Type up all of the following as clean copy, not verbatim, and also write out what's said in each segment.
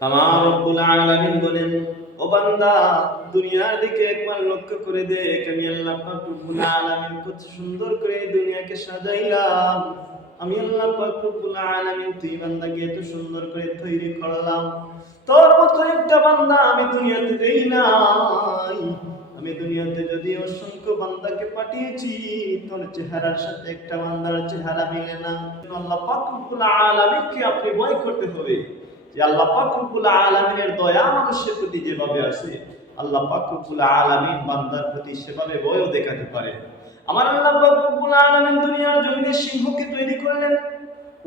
আমার রব্বুল আলামিন বলেন, ও বান্দা, দুনিয়ার দিকে একবার লক্ষ্য করে দেখ, আমি আল্লাহ পাক রব্বুল আলামিন কত সুন্দর করে এই দুনিয়াকে সাজাইলাম। আমি আল্লাহ পাক রব্বুল আলামিন তুই বান্দাকে এত সুন্দর করে তৈরি করলাম। তোর মতো একটা বান্দা আমি দুনিয়াতে দেই নাই। আমি দুনিয়াতে যদি অসংখ্য বান্দাকে পাঠিয়েছি, তোর চেহারার সাথে একটা বান্দার চেহারা মিলে না। আল্লাহ পাক রব্বুল আলামিনকে আপনি ভয় করতে হবে যে আল্লাহ পাক রব্বুল আলামিনের দয়া মানুষের প্রতি যেভাবে আছে, আল্লাহ পাক রব্বুল আলামিন বান্দার প্রতি সেভাবে ভয়ও দেখাতে পারে। আমার আল্লাহ পাক রব্বুল আলামিন দুনিয়ার জমিনে সিংহকে তৈরি করলেন।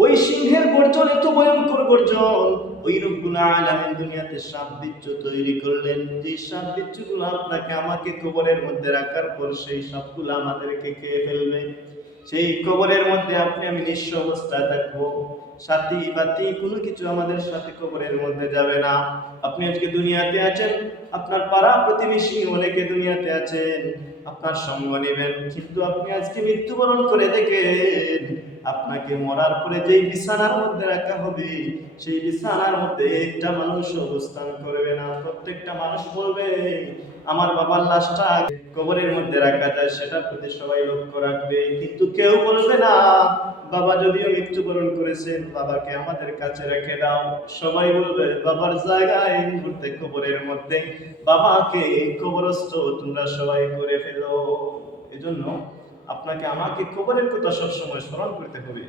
ওই সিংহের গর্জন এত ভয়ঙ্কর গর্জন। ওই রব্বুল আলামিন দুনিয়াতে সাপ বিচ্ছু তৈরি করলেন, যে সাপ বিচ্ছুগুলো আপনাকে আমাকে কবরের মধ্যে রাখার পর সেই সাপগুলো আমাদেরকে খেয়ে ফেলবে। সেই কবরের মধ্যে আপনি আমি নিঃস্ব অবস্থায় থাকবো। সাথী বাতি কোনো কিছু আমাদের সাথে কবরের মধ্যে যাবে না। আপনি আজকে দুনিয়াতে আছেন, আপনার পাড়া প্রতিবেশী অনেকে দুনিয়াতে আছেন, আপনার সঙ্গ নেবেন, কিন্তু আপনি আজকে মৃত্যুবরণ করে দেখেন, আপনাকে মরার পরে যেই বিছানার মধ্যে রাখা হবে, সেই বিছানার মধ্যে একটা মানুষ অবস্থান করবে না। প্রত্যেকটা মানুষ বলবে, আমার বাবার লাশটা কবরের মধ্যে রাখা যায়, সেটার প্রতি সবাই লক্ষ্য রাখবে, কিন্তু কেউ বলবে না বাবা যদিও মৃত্যুবরণ করেছেন, বাবাকে আমাদের কাছে রেখে দাও। সবাই বলবে বাবার জায়গায় এই মুহূর্তে কবরের মধ্যে বাবাকে কবরস্থ তোমরা সবাই করে ফেলো। এজন্য আপনাকে আমাকে কবরের কথা সবসময় স্মরণ করতে হবে।